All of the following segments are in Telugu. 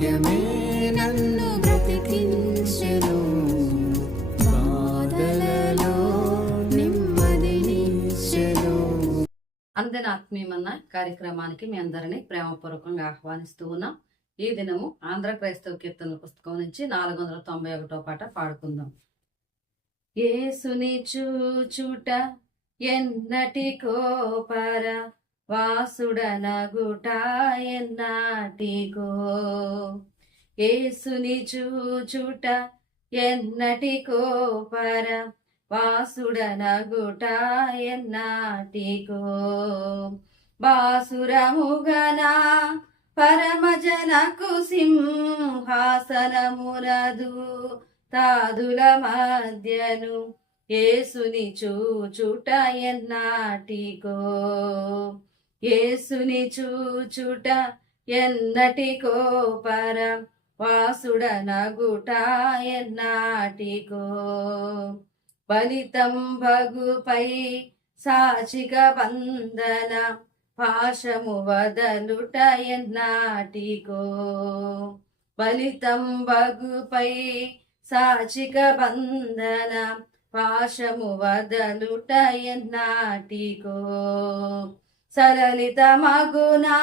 వాక్యమే నన్ను బ్రతికించెను. బాధలలో నెమ్మదినిచ్చెను ఆత్మీయమన్న కార్యక్రమానికి మీ అందరినీ ప్రేమపూర్వకంగా ఆహ్వానిస్తూ ఉన్నాం. ఈ దినము ఆంధ్ర క్రైస్తవ కీర్తనల పుస్తకం నుంచి నాలుగు వందల తొంభై ఒకటో పాట పాడుకుందాం. ఏసుని చూచుట ఎన్నటికో పర వాసుడనగుట ఎన్నటికో ఏసుని చూచుట ఎన్నటికో పర వాసుడనగుట ఎన్నాటికో బాసురముగనా పరమజనకు సింహాసనమునదు తాదుల మధ్యను ఏసుని చూచుట ఎన్నాటికో? ఏసుని చూచుట ఎన్నటికో పర వాసుడనగుట ఎన్నాటికో? ఫలితం భగుపై సాచిక బంధన పాశము వదలుట ఎన్నాటికో? ఫలితం భగుపై సాచిక బంధన పాశము వదలుట ఎన్నాటికో? సరళిత మగునా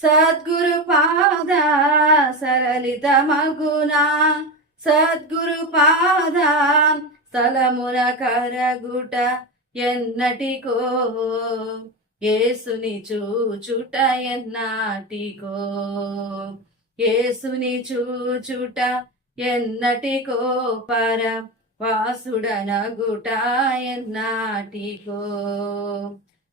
సద్గురు పాద సరళిత మగునా సద్గురు పాద స్థలమున కరగుట ఎన్నటికో ఏసుని చూచుట ఎన్నాటికో ఏసుని చూచుట ఎన్నటికో పర వాసుడనగుట ఎన్నాటికో.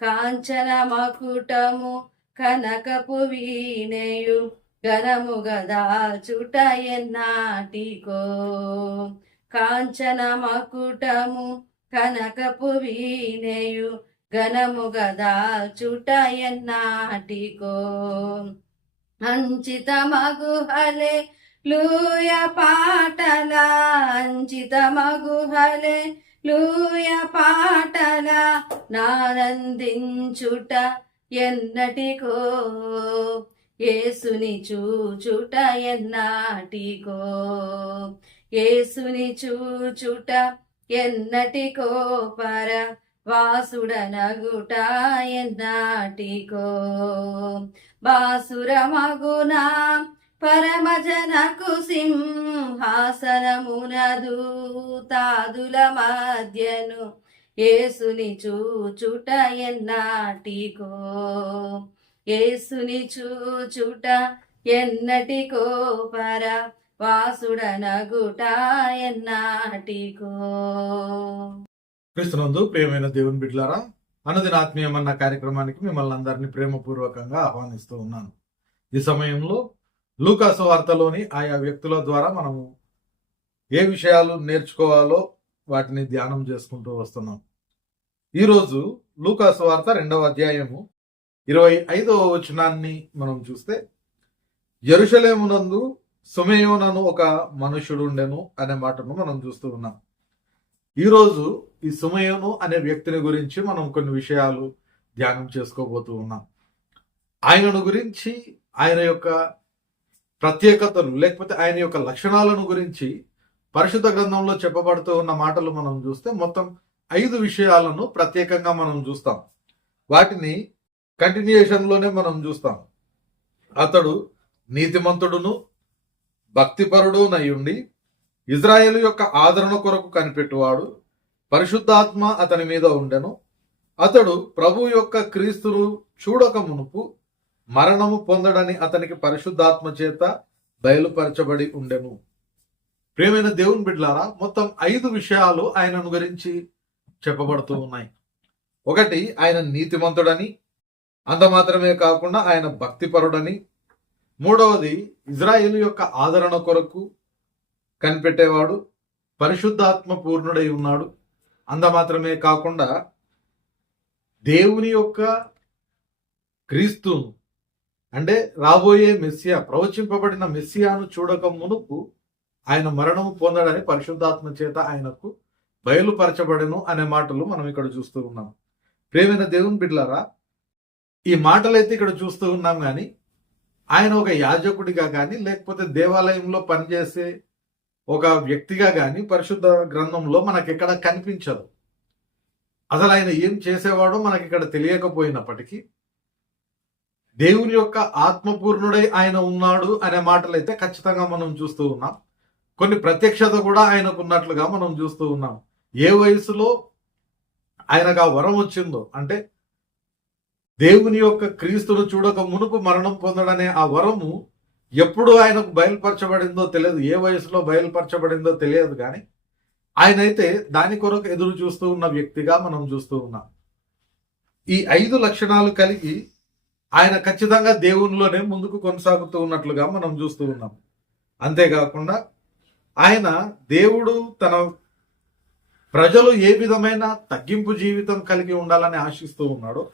కాంచన మకుటము కనకపు వీణయు గనము గదాచుట ఎన్నాటికో. కాంచన మకుటము కనకపు వీణయు గనము గదాచుట ఎన్నాటికో. అంచిత మగుహలే లూయ పాటల అంచిత మగుహలే లూయ పాటల నానందించుట ఎన్నటికో. ఏసుని చూచుట ఎన్నాటికో. ఏసుని చూచుట ఎన్నటికో. పర వాసుడనగుట ఎన్నాటికో. బాసురమగునా పరమజనకు సింహాసనమునదు తాదుల మధ్యను ఏసుని చూచుట ఎన్నాటికో? ఏసుని చూచుట ఎన్నటికో? పర వాసుడనగుట ఎన్నాటికో? క్రిస్తునందు ప్రియమైన దేవుని బిడ్లారా అనుదిన ఆత్మీయమన్న కార్యక్రమానికి మిమ్మల్ని అందరినీ ప్రేమపూర్వకంగా ఆహ్వానిస్తూ ఉన్నాను. ఈ సమయంలో లూకాసు వార్తలోని ఆయా వ్యక్తుల ద్వారా మనము ఏ విషయాలు నేర్చుకోవాలో వాటిని ధ్యానం చేసుకుంటూ వస్తున్నాం. ఈరోజు లూకాసు వార్త రెండవ అధ్యాయము ఇరవై ఐదవ వచనాన్ని మనం చూస్తే ఎరుషలేమునందు సుమయోనను ఒక మనుషుడుండెను అనే మాటను మనం చూస్తూ ఉన్నాం. ఈరోజు ఈ సుమయోను అనే వ్యక్తిని గురించి మనం కొన్ని విషయాలు ధ్యానం చేసుకోబోతూ ఉన్నాం. ఆయనను గురించి ఆయన యొక్క ప్రత్యేకతలు లేకపోతే ఆయన యొక్క లక్షణాలను గురించి పరిశుద్ధ గ్రంథంలో చెప్పబడుతూ ఉన్న మాటలు మనం చూస్తే మొత్తం ఐదు విషయాలను ప్రత్యేకంగా మనం చూస్తాం. వాటిని కంటిన్యూషన్లోనే మనం చూస్తాం. అతడు నీతిమంతుడును భక్తిపరుడు నయ్యుండి ఇజ్రాయేల్ యొక్క ఆదరణ కొరకు కనిపెట్టువాడు పరిశుద్ధాత్మ అతని మీద ఉండెను. అతడు ప్రభు యొక్క క్రీస్తును చూడక మునుపు మరణము పొందడని అతనికి పరిశుద్ధాత్మ చేత బయలుపరచబడి ఉండెను. ప్రేమైన దేవుని బిడ్లారా మొత్తం ఐదు విషయాలు ఆయనను గురించి చెప్పబడుతూ ఉన్నాయి. ఒకటి ఆయన నీతిమంతుడని అంత మాత్రమే కాకుండా ఆయన భక్తిపరుడని. మూడవది ఇజ్రాయిల్ యొక్క ఆదరణ కొరకు కనిపెట్టేవాడు పరిశుద్ధాత్మ పూర్ణుడై ఉన్నాడు. అంత మాత్రమే కాకుండా దేవుని యొక్క క్రీస్తును అంటే రాబోయే మెస్సియా ప్రవచింపబడిన మెస్సియాను చూడక మునుపు ఆయన మరణము పొందడని పరిశుద్ధాత్మ చేత ఆయనకు బయలుపరచబడను అనే మాటలు మనం ఇక్కడ చూస్తూ ఉన్నాం. ప్రేమైన దేవుని బిడ్లారా ఈ మాటలైతే ఇక్కడ చూస్తూ ఉన్నాం కానీ ఆయన ఒక యాజకుడిగా కానీ లేకపోతే దేవాలయంలో పనిచేసే ఒక వ్యక్తిగా కానీ పరిశుద్ధ గ్రంథంలో మనకి ఎక్కడ కనిపించదు. అసలు ఆయన ఏం చేసేవాడో మనకి ఇక్కడ తెలియకపోయినప్పటికీ దేవుని యొక్క ఆత్మపూర్ణుడై ఆయన ఉన్నాడు అనే మాటలు అయితే ఖచ్చితంగా మనం చూస్తూ ఉన్నాం. కొన్ని ప్రత్యక్షత కూడా ఆయనకు ఉన్నట్లుగా మనం చూస్తూ ఉన్నాం. ఏ వయసులో ఆయనకు ఆ వరం వచ్చిందో అంటే దేవుని యొక్క క్రీస్తును చూడక మునుపు మరణం పొందడనే ఆ వరము ఎప్పుడు ఆయనకు బయలుపరచబడిందో తెలియదు. ఏ వయసులో బయలుపరచబడిందో తెలియదు కానీ ఆయన అయితే దాని కొరకు ఎదురు చూస్తూ ఉన్న వ్యక్తిగా మనం చూస్తూ ఉన్నాం. ఈ ఐదు లక్షణాలు కలిగి ఆయన ఖచ్చితంగా దేవునిలోనే ముందుకు కొనసాగుతూ ఉన్నట్లుగా మనం చూస్తూ ఉన్నాం. అంతేకాకుండా ఆయన దేవుడు తన ప్రజలు ఏ విధమైన తగ్గింపు జీవితం కలిగి ఉండాలని ఆశిస్తూ ఉన్నాడో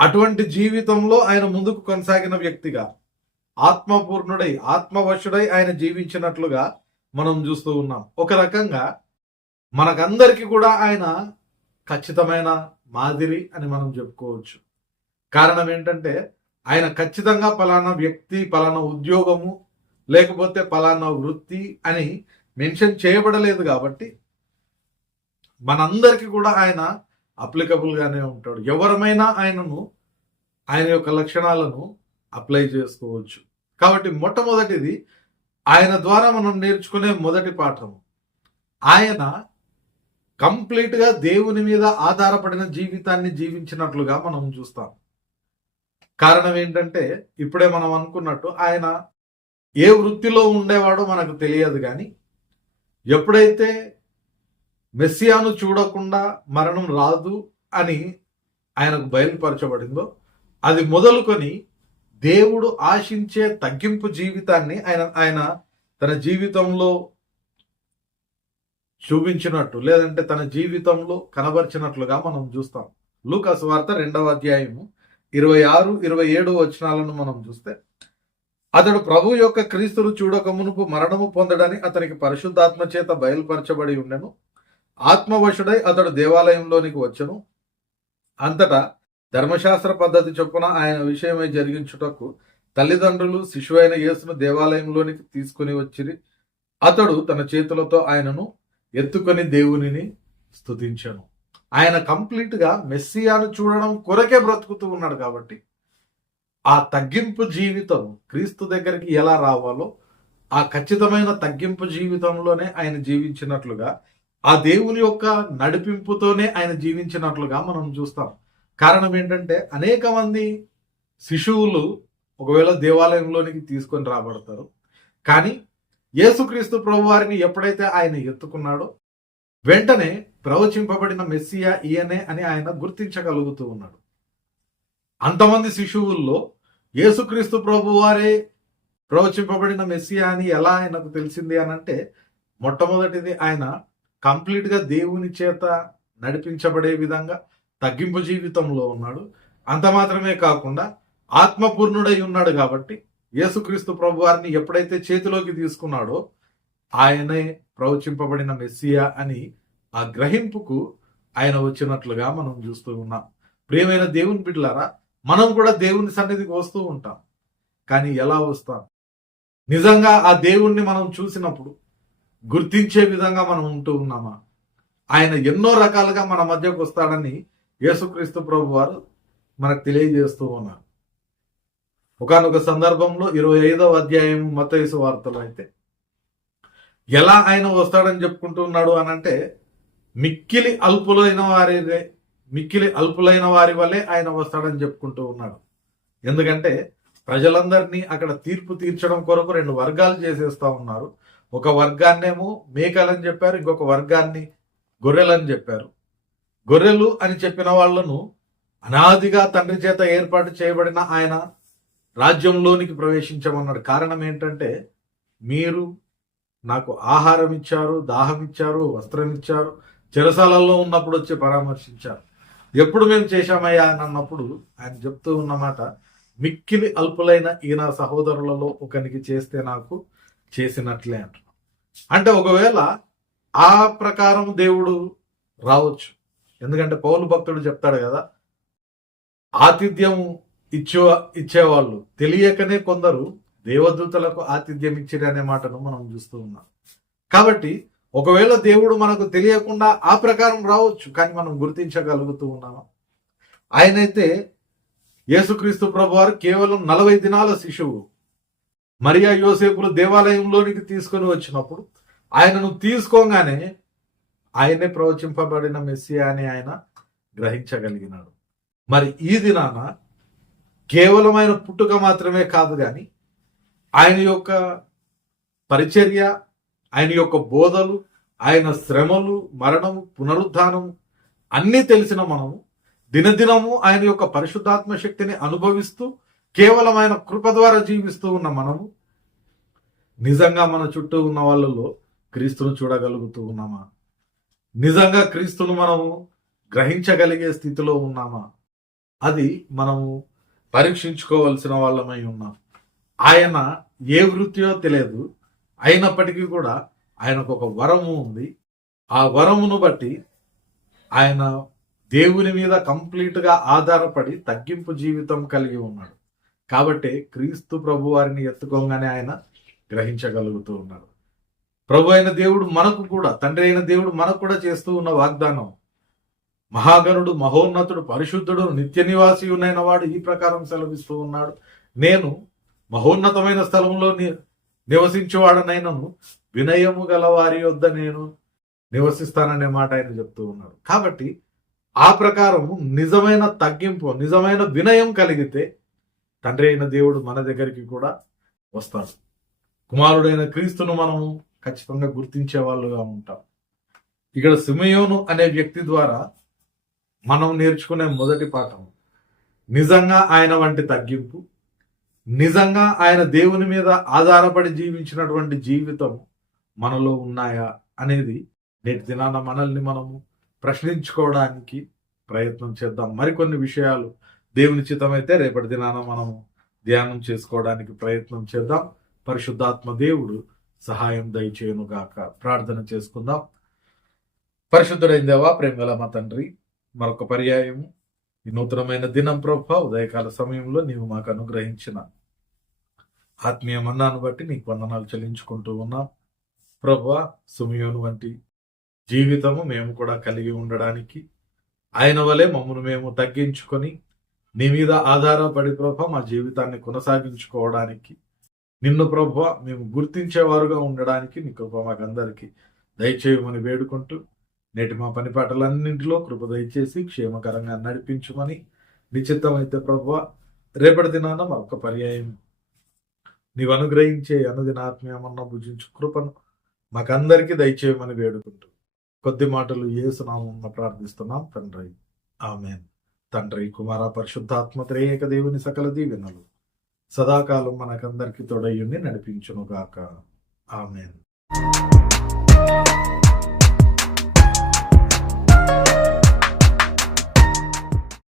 అటువంటి జీవితంలో ఆయన ముందుకు కొనసాగిన వ్యక్తిగా ఆత్మపూర్ణుడై ఆత్మవశుడై ఆయన జీవించినట్లుగా మనం చూస్తూ ఉన్నాం. ఒక రకంగా మనకందరికీ కూడా ఆయన ఖచ్చితమైన మాదిరి అని మనం చెప్పుకోవచ్చు. కారణం ఏంటంటే ఆయన ఖచ్చితంగా పలానా వ్యక్తి పలానా ఉద్యోగము లేకపోతే పలానా వృత్తి అని మెన్షన్ చేయబడలేదు కాబట్టి మనందరికీ కూడా ఆయన అప్లికబుల్గానే ఉంటాడు. ఎవరమైనా ఆయనను ఆయన యొక్క లక్షణాలను అప్లై చేసుకోవచ్చు. కాబట్టి మొట్టమొదటిది ఆయన ద్వారా మనం నేర్చుకునే మొదటి పాఠము ఆయన కంప్లీట్గా దేవుని మీద ఆధారపడిన జీవితాన్ని జీవించినట్లుగా మనం చూస్తాం. కారణం ఏంటంటే ఇప్పుడే మనం అనుకున్నట్టు ఆయన ఏ వృత్తిలో ఉండేవాడో మనకు తెలియదు కానీ ఎప్పుడైతే మెస్సియాను చూడకుండా మరణం రాదు అని ఆయనకు బయలుపరచబడిందో అది మొదలుకొని దేవుడు ఆశించే తగ్గింపు జీవితాన్ని ఆయన ఆయన తన జీవితంలో చూపించినట్టు లేదంటే తన జీవితంలో కనబరిచినట్లుగా మనం చూస్తాం. లూకాస్ వార్త రెండవ అధ్యాయము ఇరవై ఆరు ఇరవై ఏడు వచనాలను మనం చూస్తే అతడు ప్రభు యొక్క క్రీస్తును చూడక మునుపు మరణము పొందడని అతనికి పరిశుద్ధాత్మ చేత బయలుపరచబడి ఉండెను. ఆత్మవశుడై అతడు దేవాలయంలోనికి వచ్చను. అంతటా ధర్మశాస్త్ర పద్ధతి చొప్పున ఆయన విషయమై జరిగించుటకు తల్లిదండ్రులు శిశువైన యేసును దేవాలయంలోనికి తీసుకుని వచ్చిరి. అతడు తన చేతులతో ఆయనను ఎత్తుకొని దేవునిని స్థుతించను ఆయన కంప్లీట్గా మెస్సియాను చూడడం కొరకే బ్రతుకుతూ ఉన్నాడు కాబట్టి ఆ తగ్గింపు జీవితం క్రీస్తు దగ్గరికి ఎలా రావాలో ఆ ఖచ్చితమైన తగ్గింపు జీవితంలోనే ఆయన జీవించినట్లుగా ఆ దేవుని యొక్క నడిపింపుతోనే ఆయన జీవించినట్లుగా మనం చూస్తాం. కారణం ఏంటంటే అనేక మంది శిశువులు ఒకవేళ దేవాలయంలోనికి తీసుకొని రాబడతారు. కానీ యేసుక్రీస్తు ప్రభు వారిని ఎప్పుడైతే ఆయన ఎత్తుకున్నాడో వెంటనే ప్రవచింపబడిన మెస్సియా ఈయనే అని ఆయన గుర్తించగలుగుతూ ఉన్నాడు. అంతమంది శిశువుల్లో యేసుక్రీస్తు ప్రభు వారే ప్రవచింపబడిన మెస్సియా అని ఎలా ఆయనకు తెలిసింది అని అంటే మొట్టమొదటిది ఆయన కంప్లీట్గా దేవుని చేత నడిపించబడే విధంగా తగ్గింపు జీవితంలో ఉన్నాడు. అంత మాత్రమే కాకుండా ఆత్మపూర్ణుడై ఉన్నాడు కాబట్టి యేసుక్రీస్తు ప్రభు వారిని ఎప్పుడైతే చేతిలోకి తీసుకున్నాడో ఆయనే ప్రవచింపబడిన మెస్సియా అని ఆ గ్రహింపుకు ఆయన వచ్చినట్లుగా మనం చూస్తూ ఉన్నాం. ప్రియమైన దేవుని బిడ్డలారా మనం కూడా దేవుని సన్నిధికి వస్తూ ఉంటాం. కానీ ఎలా వస్తాం? నిజంగా ఆ దేవుణ్ణి మనం చూసినప్పుడు గుర్తించే విధంగా మనం ఉంటూ ఉన్నామా? ఆయన ఎన్నో రకాలుగా మన మధ్యకు వస్తాడని యేసుక్రీస్తు ప్రభు వారు మనకు తెలియజేస్తూ ఉన్నారు. ఒకనొక సందర్భంలో ఇరవై ఐదవ అధ్యాయం మతయసు వార్తలో అయితే ఎలా ఆయన వస్తాడని చెప్పుకుంటున్నాడు అని అంటే మిక్కిలి అల్పులైన వారి మిక్కిలి అల్పులైన వారి వల్లే ఆయన వస్తాడని చెప్పుకుంటూ ఉన్నాడు. ఎందుకంటే ప్రజలందరినీ అక్కడ తీర్పు తీర్చడం కొరకు రెండు వర్గాలు చేసేస్తా ఉన్నారు. ఒక వర్గాన్నేమో మేకలని చెప్పారు ఇంకొక వర్గాన్ని గొర్రెలని చెప్పారు. గొర్రెలు అని చెప్పిన వాళ్ళను అనాదిగా తండ్రి చేత ఏర్పాటు చేయబడిన ఆయన రాజ్యంలోనికి ప్రవేశించమన్నాడు. కారణం ఏంటంటే మీరు నాకు ఆహారం ఇచ్చారు దాహం ఇచ్చారు వస్త్రం ఇచ్చారు చెరసాలలో ఉన్నప్పుడు వచ్చి పరామర్శించారు. ఎప్పుడు మేము చేశామయ్యా అని అన్నప్పుడు ఆయన చెప్తూ ఉన్నమాట మిక్కిలి అల్పులైన ఈయన సహోదరులలో ఒకనికి చేస్తే నాకు చేసినట్లే అంటున్నాం. అంటే ఒకవేళ ఆ ప్రకారం దేవుడు రావచ్చు. ఎందుకంటే పౌలు భక్తుడు చెప్తాడు కదా ఆతిథ్యం ఇచ్చే ఇచ్చేవాళ్ళు. తెలియకనే కొందరు దేవదూతలకు ఆతిథ్యం ఇచ్చిరి అనే మాటను మనం చూస్తూ ఉన్నాం. కాబట్టి ఒకవేళ దేవుడు మనకు తెలియకుండా ఆ ప్రకారం రావచ్చు కానీ మనం గుర్తించగలుగుతూ ఉన్నామా? ఆయనైతే యేసుక్రీస్తు ప్రభువారు కేవలం నలభై దినాల శిశువు. మరియా యోసేపులు దేవాలయంలోనికి తీసుకొని వచ్చినప్పుడు ఆయనను తీసుకోగానే ఆయనే ప్రవచింపబడిన మెస్సియా అని ఆయన గ్రహించగలిగినాడు. మరి ఈ దినాన కేవలమైన పుట్టుక మాత్రమే కాదు కానీ ఆయన యొక్క పరిచర్య ఆయన యొక్క బోధలు ఆయన శ్రమలు మరణము పునరుద్ధానము అన్నీ తెలిసిన మనము దినదినము ఆయన యొక్క పరిశుద్ధాత్మ శక్తిని అనుభవిస్తూ కేవలం ఆయన కృప ద్వారా జీవిస్తూ ఉన్న మనము నిజంగా మన చుట్టూ ఉన్న వాళ్ళలో క్రీస్తును చూడగలుగుతూ ఉన్నామా? నిజంగా క్రీస్తును మనము గ్రహించగలిగే స్థితిలో ఉన్నామా? అది మనము పరీక్షించుకోవలసిన వాళ్ళమై ఉన్నాం. ఆయన ఏ వృత్తియో తెలియదు. అయినప్పటికీ కూడా ఆయనకు ఒక వరము ఉంది. ఆ వరమును బట్టి ఆయన దేవుని మీద కంప్లీట్గా ఆధారపడి తగ్గింపు జీవితం కలిగి ఉన్నాడు. కాబట్టి క్రీస్తు ప్రభు వారిని ఎత్తుకోగానే ఆయన గ్రహించగలుగుతూ ఉన్నాడు. ప్రభు అయిన దేవుడు మనకు కూడా తండ్రి అయిన దేవుడు మనకు కూడా చేస్తూ ఉన్న వాగ్దానం మహాగణుడు మహోన్నతుడు పరిశుద్ధుడు నిత్య నివాసి ఉన్నైన వాడు ఈ ప్రకారం సెలవిస్తూ ఉన్నాడు. నేను మహోన్నతమైన స్థలంలో ని- నివసించేవాడనైనను వినయము గల వారి వద్ద నేను నివసిస్తాననే మాట ఆయన చెప్తూ ఉన్నాడు. కాబట్టి ఆ ప్రకారము నిజమైన తగ్గింపు నిజమైన వినయం కలిగితే తండ్రి అయిన దేవుడు మన దగ్గరికి కూడా వస్తాడు. కుమారుడైన క్రీస్తును మనము ఖచ్చితంగా గుర్తించే వాళ్ళుగా ఉంటాం. ఇక్కడ సిమయోను అనే వ్యక్తి ద్వారా మనం నేర్చుకునే మొదటి పాఠం నిజంగా ఆయన వంటి తగ్గింపు నిజంగా ఆయన దేవుని మీద ఆధారపడి జీవించినటువంటి జీవితం మనలో ఉన్నాయా అనేది నేటి దినాన మనల్ని మనము ప్రశ్నించుకోవడానికి ప్రయత్నం చేద్దాం. మరికొన్ని విషయాలు దేవుని చిత్తమైతే రేపటి దినాన మనము ధ్యానం చేసుకోవడానికి ప్రయత్నం చేద్దాం. పరిశుద్ధాత్మ దేవుడు సహాయం దయచేయును గాక ప్రార్థన చేసుకుందాం. పరిశుద్ధుడైన దేవా ప్రేమగల మా తండ్రి మరొక పర్యాయము ఈ నూతనమైన దినం ప్రభ ఉదయకాల సమయంలో నీవు మాకు అనుగ్రహించిన ఆత్మీయ మన్నాను బట్టి నీకు వందనాలు చెల్లించుకుంటూ ఉన్నాం. ప్రభు సుమియోను వంటి జీవితము మేము కూడా కలిగి ఉండడానికి ఆయన వలె మమ్మల్ని మేము తగ్గించుకొని నీ మీద ఆధారపడి ప్రభ మా జీవితాన్ని కొనసాగించుకోవడానికి నిన్ను ప్రభు మేము గుర్తించేవారుగా ఉండడానికి నీ కృప మాకందరికీ దయచేయమని వేడుకుంటూ నేటి మా పని పాటలన్నింటిలో కృప దయచేసి క్షేమకరంగా నడిపించమని నిశ్చితమైతే ప్రభు రేపటి దినాన మరొక పర్యాయం నీవు అనుగ్రహించే అనుదినాత్మీయమన్న భుజించు కృపను మాకందరికీ దయచేయమని వేడుకుంటూ కొద్ది మాటలు ఏసునామం ప్రార్థిస్తున్నాం తండ్రి. ఆమెన్. తండ్రి కుమార పరిశుద్ధాత్మ త్రేయక దేవుని సకల దీవెనలు సదాకాలం మనకందరికీ తొడయుని నడిపించునుగాక. ఆమెన్.